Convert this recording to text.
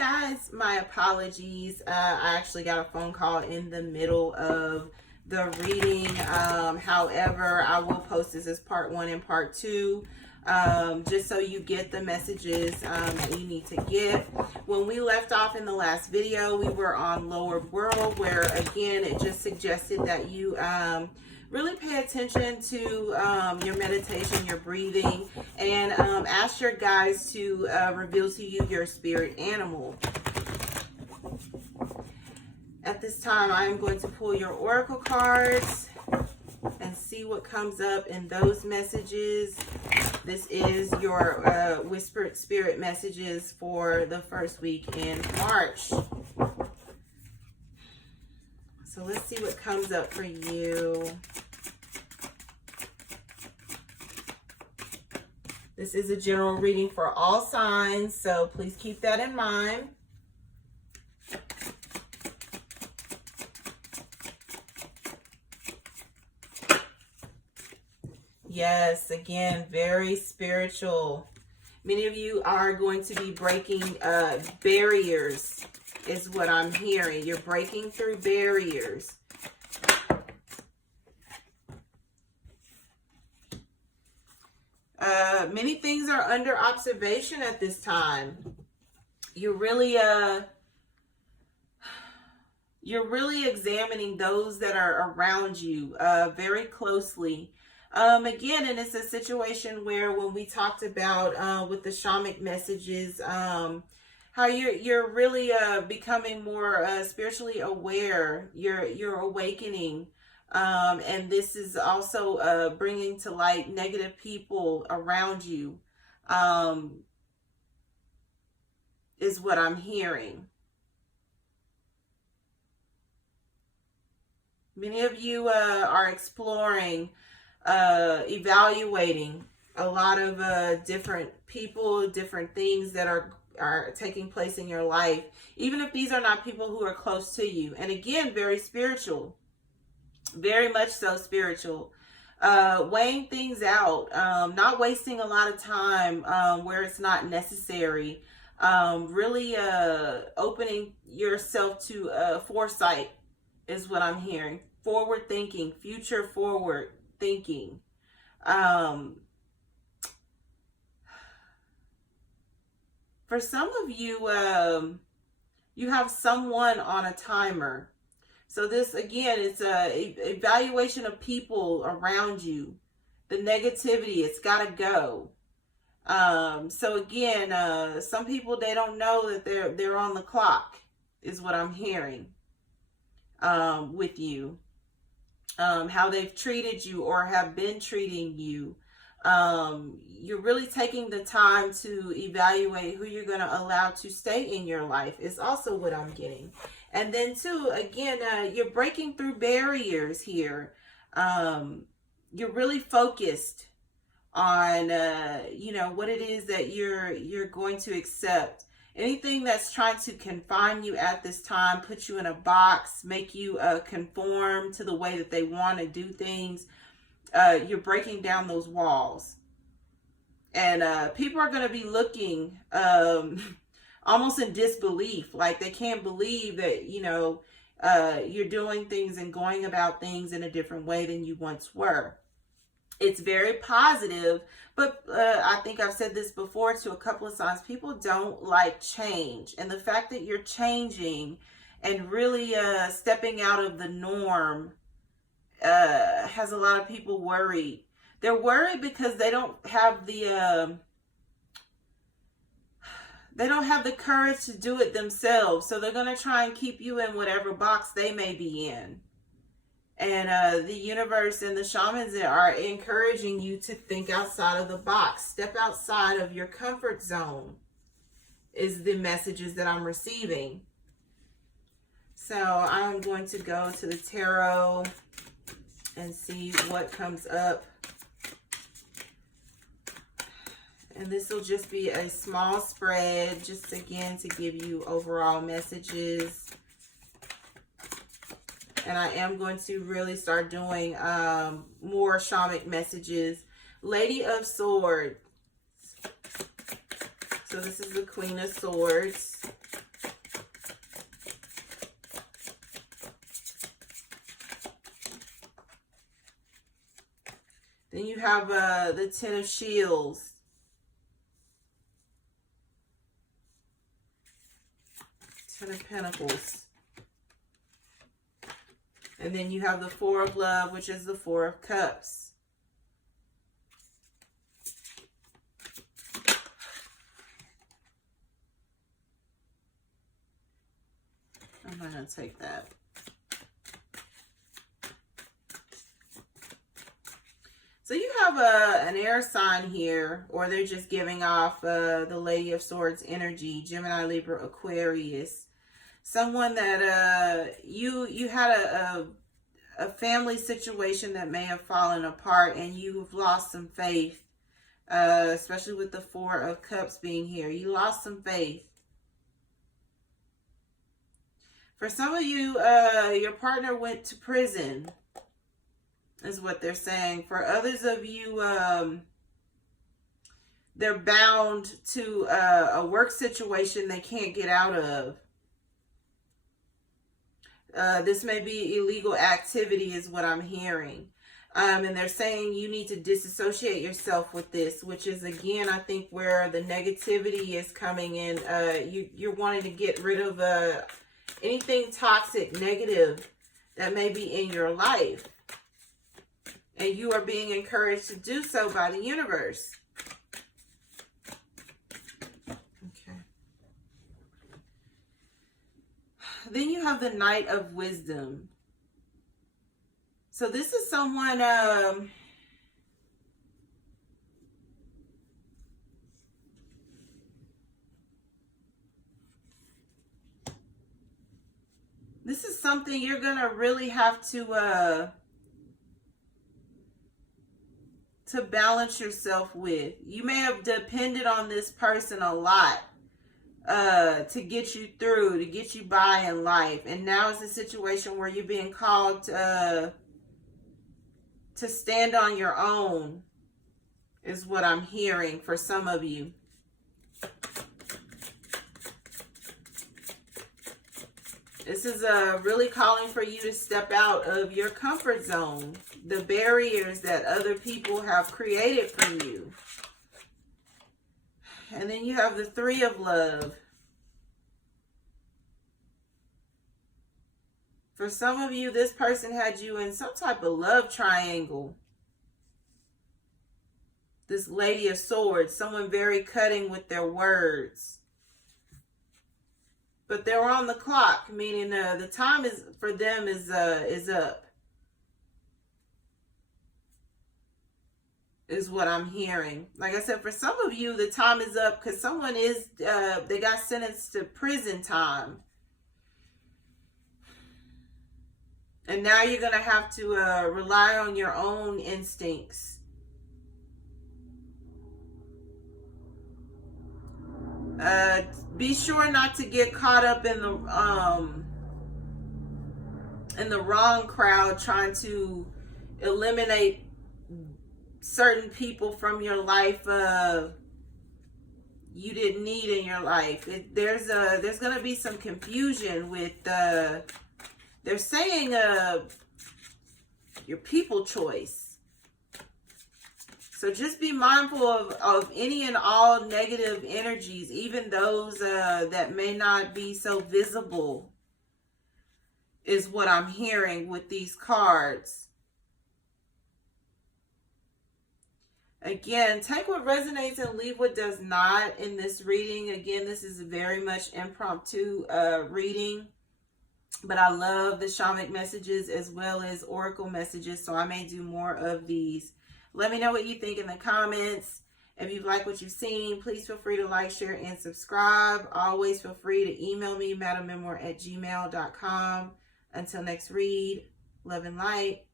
guys, my apologies. I actually got a phone call in the middle of the reading. However, I will post this as part 1 and part 2. Just so you get the messages that you need to get. When we left off in the last video, we were on lower world, where again it just suggested that you really pay attention to your meditation, your breathing, and ask your guides to reveal to you your spirit animal. At this time, I am going to pull your oracle cards and see what comes up in those messages. This is your whispered spirit messages for the first week in March. So let's see what comes up for you. This is a general reading for all signs, so please keep that in mind. Yes, again, very spiritual. Many of you are going to be breaking barriers, is what I'm hearing. You're breaking through barriers. Many things are under observation at this time. You're really examining those that are around you very closely. Again, and it's a situation where when we talked about with the shamanic messages, how you're really becoming more spiritually aware. You're awakening, and this is also bringing to light negative people around you, is what I'm hearing. Many of you are exploring, evaluating a lot of different people, different things that are taking place in your life, even if these are not people who are close to you. And again, very spiritual, very much so spiritual. Weighing things out, not wasting a lot of time where it's not necessary. Really opening yourself to foresight is what I'm hearing. Forward thinking, future forward thinking. For some of you, you have someone on a timer. So this, again, it's a evaluation of people around you. The negativity, it's got to go. So again, some people, they don't know that they're on the clock, is what I'm hearing with you. How they've treated you or have been treating you. You're really taking the time to evaluate who you're going to allow to stay in your life is also what I'm getting. And then too, again, you're breaking through barriers here. You're really focused on, what it is that you're going to accept. Anything that's trying to confine you at this time, put you in a box, make you conform to the way that they want to do things, you're breaking down those walls. And people are going to be looking almost in disbelief, like they can't believe that, you're doing things and going about things in a different way than you once were. It's very positive, but I think I've said this before to a couple of signs. People don't like change. And the fact that you're changing and really stepping out of the norm has a lot of people worried. They're worried because they don't have the courage to do it themselves. So they're going to try and keep you in whatever box they may be in. And the universe and the shamans are encouraging you to think outside of the box. Step outside of your comfort zone is the messages that I'm receiving. So I'm going to go to the tarot and see what comes up. And this will just be a small spread, just again to give you overall messages. And I am going to really start doing more shamanic messages. Lady of Swords. So this is the Queen of Swords. have the Ten of Shields. Ten of Pentacles. And then you have the Four of Love, which is the Four of Cups. I'm not going to take that. So you have an air sign here, or they're just giving off the Lady of Swords energy, Gemini, Libra, Aquarius. Someone that you had a family situation that may have fallen apart, and you've lost some faith, especially with the Four of Cups being here. You lost some faith. For some of you, your partner went to prison, is what they're saying. For others of you, they're bound to a work situation they can't get out of. This may be illegal activity is what I'm hearing. And they're saying you need to disassociate yourself with this, which is, again, I think where the negativity is coming in. You're wanting to get rid of anything toxic, negative that may be in your life. And you are being encouraged to do so by the universe. Okay. Then you have the Knight of Wisdom. So this is someone, this is something you're going to really have to balance yourself with. You may have depended on this person a lot to get you through, to get you by in life. And now it's a situation where you're being called to stand on your own, is what I'm hearing for some of you. This is really calling for you to step out of your comfort zone, the barriers that other people have created for you. And then you have the Three of Love. For some of you, this person had you in some type of love triangle. This Lady of Swords, someone very cutting with their words. But they're on the clock, meaning the time is for them is up. Is what I'm hearing. Like I said, for some of you, the time is up because someone is they got sentenced to prison time. And now you're going to have to rely on your own instincts. Be sure not to get caught up in the wrong crowd trying to eliminate certain people from your life you didn't need in your life. There's going to be some confusion with they're saying your people choice. So just be mindful of any and all negative energies, even those that may not be so visible, is what I'm hearing with these cards. Again, take what resonates and leave what does not in this reading. Again, this is a very much impromptu reading. But I love the shamanic messages as well as oracle messages, so I may do more of these. Let me know what you think in the comments. If you like what you've seen, please feel free to like, share, and subscribe. Always feel free to email me, madammemoir@gmail.com. Until next read, love and light.